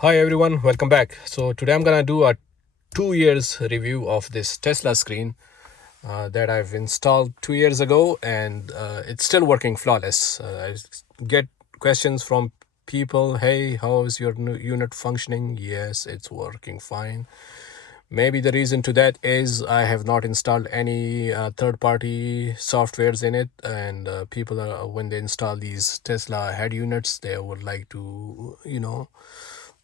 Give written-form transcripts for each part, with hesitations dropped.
Hi everyone, welcome back. So today I'm gonna do a 2 years review of this Tesla screen that I've installed 2 years ago, and it's still working flawless. I get questions from people, hey, how is your new unit functioning? Yes, it's working fine. Maybe the reason to that is I have not installed any third-party softwares in it, and people are when they install these Tesla head units, they would like to,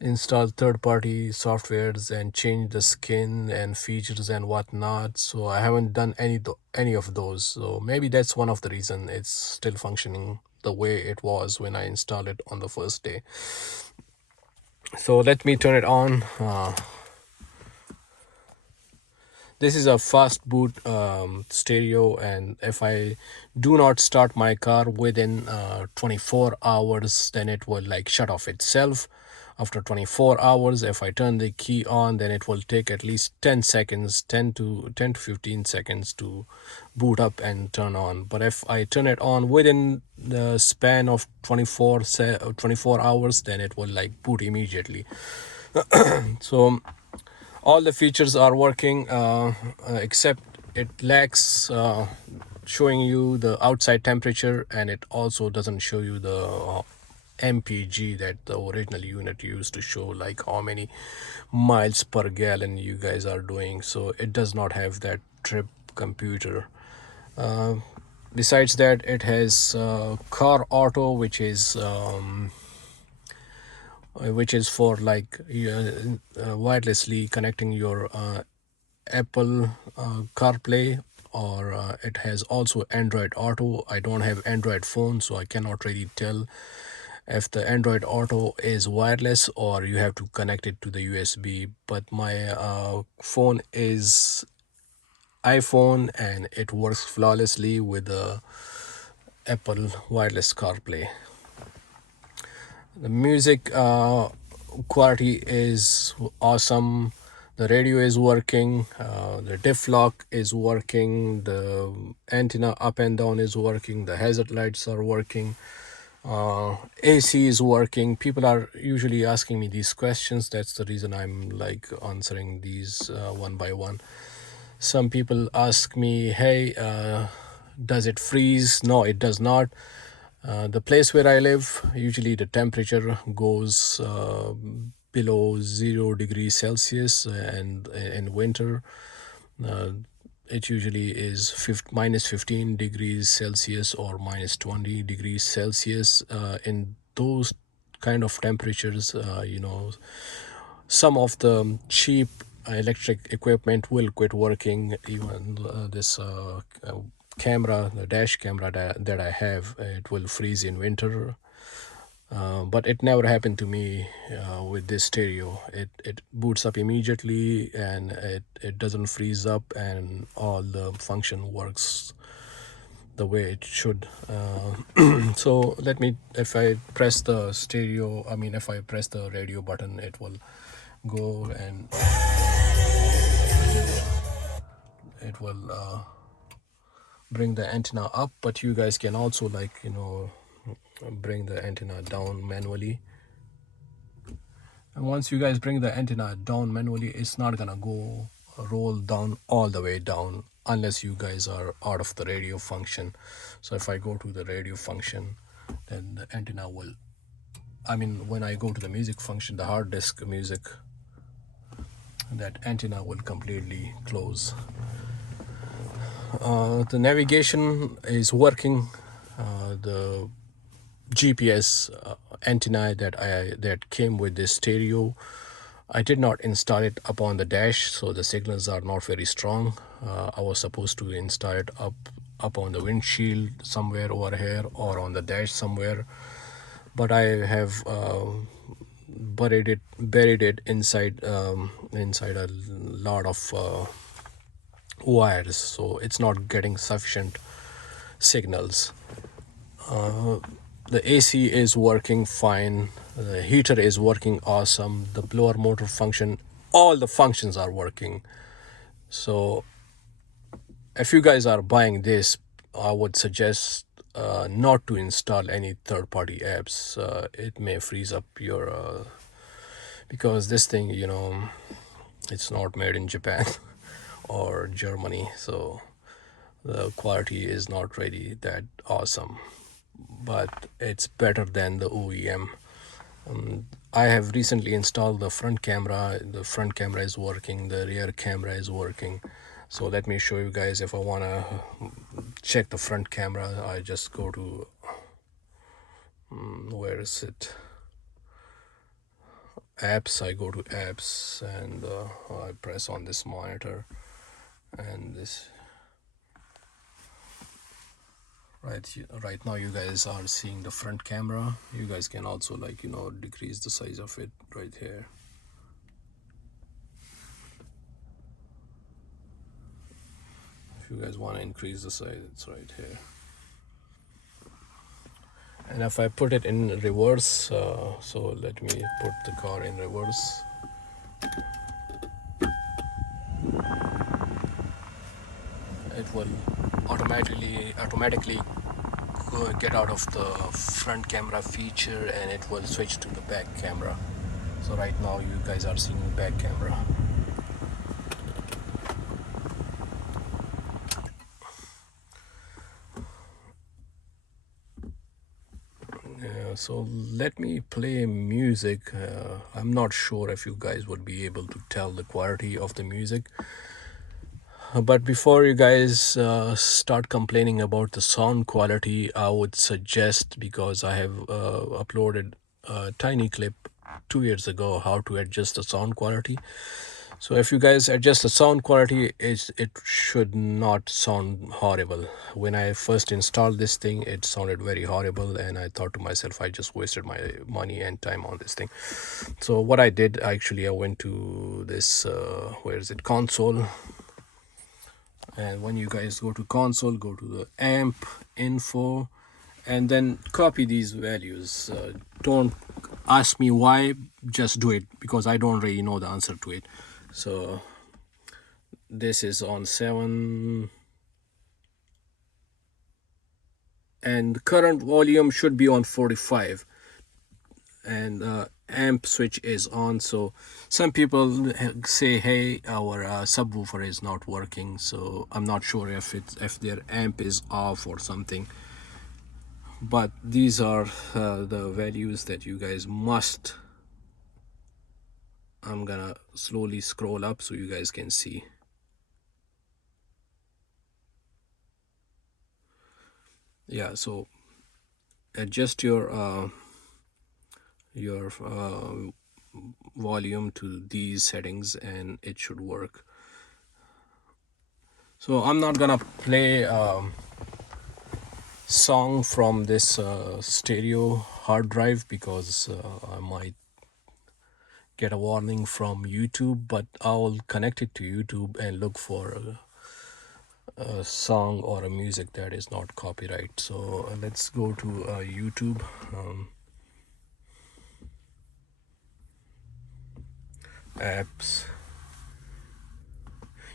install third-party softwares and change the skin and features and whatnot. So I haven't done any of those. So maybe that's one of the reason it's still functioning the way it was when I installed it on the first day. So let me turn it on. This is a fast boot stereo, and if I do not start my car within 24 hours, then it will like shut off itself. After 24 hours, if I turn the key on, then it will take at least 10 seconds, 10 to 15 seconds to boot up and turn on. But if I turn it on within the span of 24 hours, then it will like boot immediately. So all the features are working, except it lacks showing you the outside temperature, and it also doesn't show you the mpg that the original unit used to show, like how many miles per gallon you guys are doing. So it does not have that trip computer. uh, Besides that, it has car auto, which is for like wirelessly connecting your Apple CarPlay, or it has also Android Auto. I don't have Android phone, so I cannot really tell if the Android Auto is wireless or you have to connect it to the USB. But my phone is iPhone, and it works flawlessly with the Apple wireless CarPlay. The music quality is awesome. The radio is working. The diff lock is working. The antenna up and down is working. The hazard lights are working. AC is working. People are usually asking me these questions. That's the reason I'm like answering these one by one. Some people ask me, hey, does it freeze? No, it does not. The place where I live, usually the temperature goes below 0 degrees Celsius, and in winter, uh, it usually is minus 15 degrees Celsius or minus 20 degrees Celsius. In those kind of temperatures, some of the cheap electric equipment will quit working. Even this camera, the dash camera that I have, it will freeze in winter. But it never happened to me with this stereo. It boots up immediately, and it doesn't freeze up, and all the function works the way it should. So let me, if I press the stereo, if I press the radio button, it will go, and it will bring the antenna up. But you guys can also, like, bring the antenna down manually. And once you guys bring the antenna down manually, it's not gonna go roll down all the way down unless you guys are out of the radio function. So if I go to the radio function, then the antenna will, when I go to the music function, the hard disk music, that antenna will completely close. The navigation is working. The GPS antenna that came with this stereo, I did not install it upon the dash, so the signals are not very strong. I was supposed to install it up on the windshield somewhere over here, or on the dash somewhere, but I have buried it inside a lot of wires, so it's not getting sufficient signals. The AC is working fine. The heater is working awesome. The blower motor function, all the functions are working. So if you guys are buying this, I would suggest not to install any third-party apps. It may freeze up because this thing, it's not made in Japan or Germany, so the quality is not really that awesome, but it's better than the OEM. I have recently installed the front camera. The front camera is working, the rear camera is working. So let me show you guys. If I want to check the front camera, I just go to where is it, apps. I go to apps and I press on this monitor, and this right now you guys are seeing the front camera. You guys can also decrease the size of it right here. If you guys want to increase the size, it's right here. And if I put it in reverse, so let me put the car in reverse. It will automatically get out of the front camera feature, and it will switch to the back camera. So right now you guys are seeing back camera. So let me play music. I'm not sure if you guys would be able to tell the quality of the music. But before you guys start complaining about the sound quality, I would suggest, because I have uploaded a tiny clip 2 years ago, how to adjust the sound quality. So if you guys adjust the sound quality, it should not sound horrible. When I first installed this thing, it sounded very horrible, and I thought to myself, I just wasted my money and time on this thing. So what I did, actually, I went to this where is it, console. And when you guys go to console, go to the amp info, and then copy these values. Don't ask me why, just do it, because I don't really know the answer to it. So this is on 7, and the current volume should be on 45, and amp switch is on. So some people say, hey, our subwoofer is not working, so I'm not sure if their amp is off or something. But these are the values that you guys must. I'm gonna slowly scroll up so you guys can see. Yeah, so adjust your volume to these settings and it should work. So I'm not gonna play song from this stereo hard drive, because I might get a warning from YouTube, but I'll connect it to YouTube and look for a song or a music that is not copyright. So let's go to YouTube. Apps.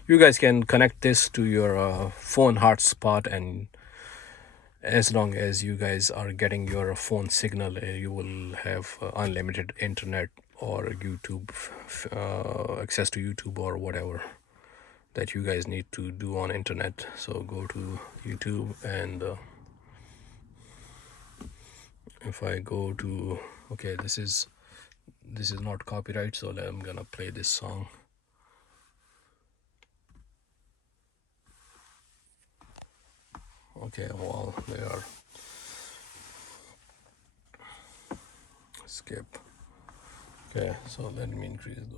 You guys can connect this to your phone hotspot, and as long as you guys are getting your phone signal, you will have unlimited internet or YouTube, access to YouTube or whatever that you guys need to do on internet. So go to YouTube, and if I go to, okay, this is not copyright, so I'm gonna play this song. Okay, well, they are skip. Okay, so let me increase the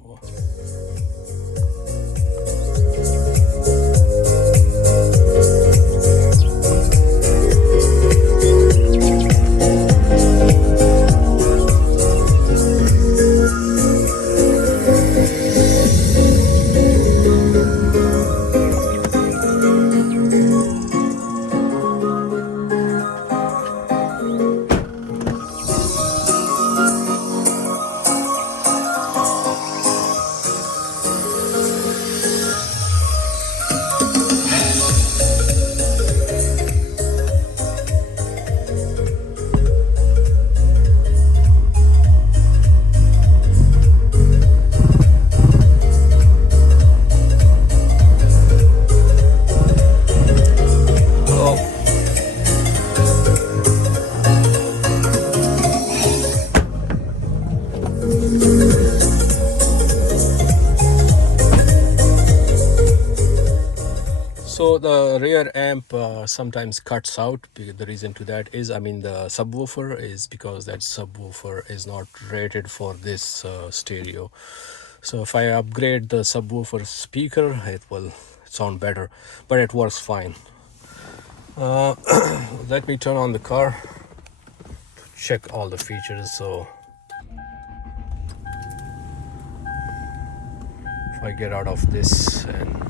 the rear amp sometimes cuts out. The reason to that is, I mean, the subwoofer is because that subwoofer is not rated for this stereo. So if I upgrade the subwoofer speaker, it will sound better, but it works fine. Let me turn on the car to check all the features. So if I get out of this and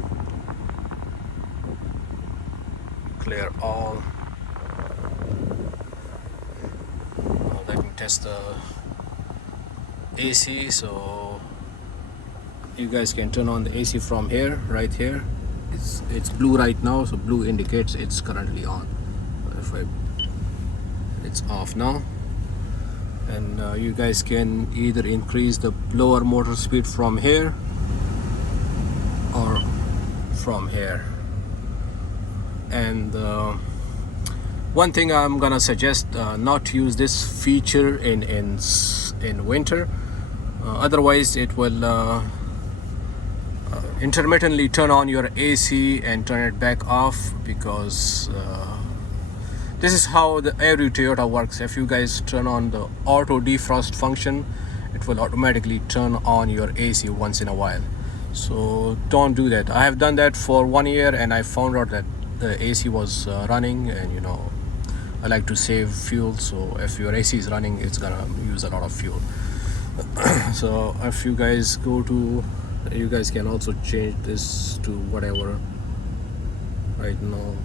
clear all, let me test the AC. So you guys can turn on the AC from here, right here. It's blue right now, so blue indicates it's currently on. If it's off now, and you guys can either increase the blower motor speed from here or from here. And one thing I'm gonna suggest, not to use this feature in winter. Otherwise it will intermittently turn on your AC and turn it back off, because this is how every Toyota works. If you guys turn on the auto defrost function, it will automatically turn on your AC once in a while. So don't do that. I have done that for 1 year and I found out that the AC was running, and you know, I like to save fuel, so if your AC is running, it's gonna use a lot of fuel. So if you guys go to, you guys can also change this to whatever right now.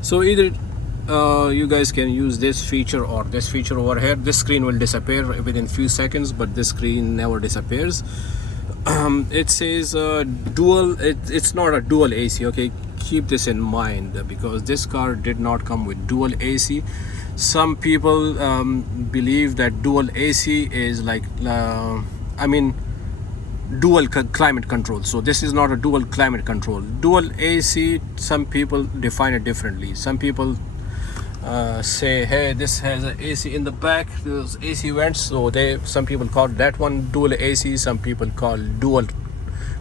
So either you guys can use this feature or this feature over here. This screen will disappear within few seconds, but this screen never disappears. It says dual. It's not a dual AC. Okay, keep this in mind, because this car did not come with dual AC. Some people believe that dual AC is like I mean dual climate control. So this is not a dual climate control. Dual AC, some people define it differently. Some people say, hey, this has an AC in the back, those AC vents. So some people call that one dual AC. Some people call dual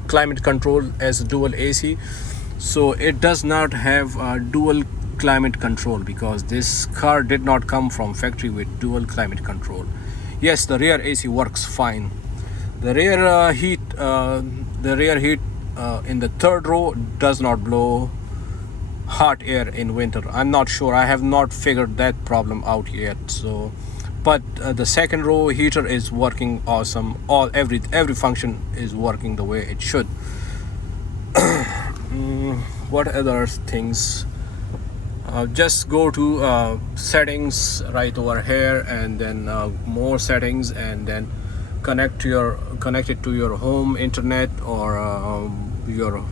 climate control as dual AC. So it does not have a dual climate control, because this car did not come from factory with dual climate control. Yes, the rear AC works fine. The rear heat in the third row does not blow hot air in winter. I'm not sure. I have not figured that problem out yet. So, but the second row heater is working awesome. Every function is working the way it should. What other things? Just go to settings right over here, and then more settings, and then connect it to your home internet or your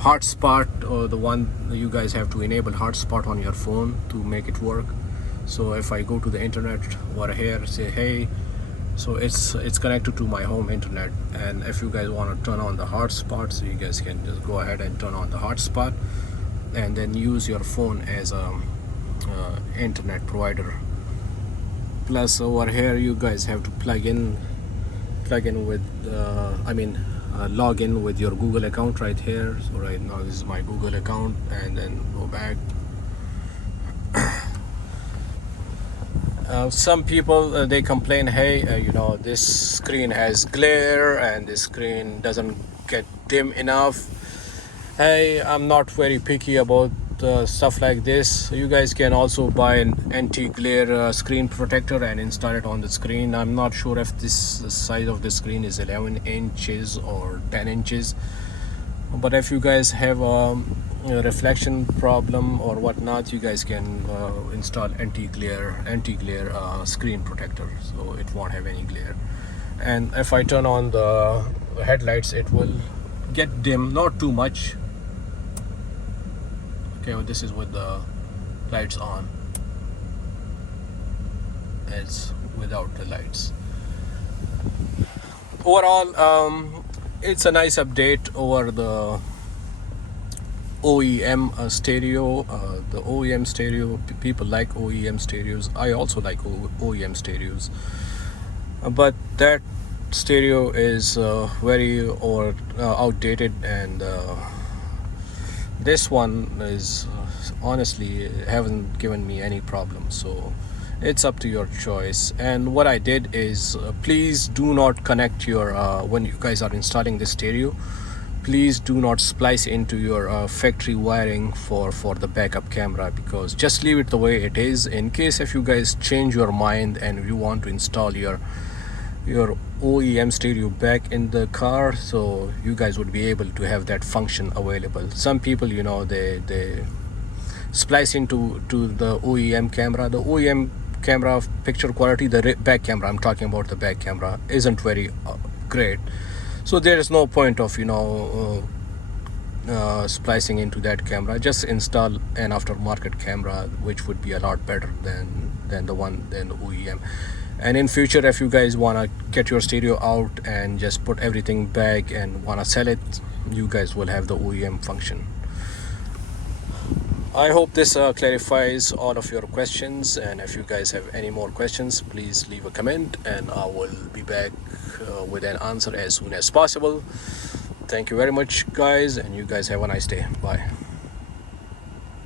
hotspot, or the one you guys have to enable hotspot on your phone to make it work. So if I go to the internet over here, say hey, so it's connected to my home internet. And if you guys want to turn on the hotspot, so you guys can just go ahead and turn on the hotspot, and then use your phone as a internet provider. Plus over here you guys have to plug in with log in with your Google account right here. So right now this is my Google account, and then go back. Some people they complain, hey, you know, this screen has glare and this screen doesn't get dim enough. Hey, I'm not very picky about stuff like this. So you guys can also buy an anti-glare screen protector and install it on the screen. I'm not sure if the size of the screen is 11 inches or 10 inches, but if you guys have a reflection problem or whatnot, you guys can install anti-glare screen protector, so it won't have any glare. And if I turn on the headlights, it will get dim, not too much. Okay, well, this is with the lights on. It's without the lights. Overall, it's a nice update over the OEM stereo. The OEM stereo, people like OEM stereos. I also like OEM stereos, but that stereo is very outdated, and this one is honestly haven't given me any problem, so it's up to your choice. And what I did is, please do not connect your when you guys are installing this stereo, please do not splice into your factory wiring for the backup camera, because just leave it the way it is. In case if you guys change your mind and you want to install your OEM stereo back in the car, so you guys would be able to have that function available. Some people, you know, they splice into the OEM camera. The OEM camera picture quality, the back camera, I'm talking about the back camera, isn't very great. So there is no point of, you know, splicing into that camera. Just install an aftermarket camera, which would be a lot better than the OEM. And in future, if you guys want to get your stereo out and just put everything back and want to sell it, you guys will have the OEM function. I hope this clarifies all of your questions, and if you guys have any more questions, please leave a comment and I will be back with an answer as soon as possible. Thank you very much, guys, and you guys have a nice day. Bye.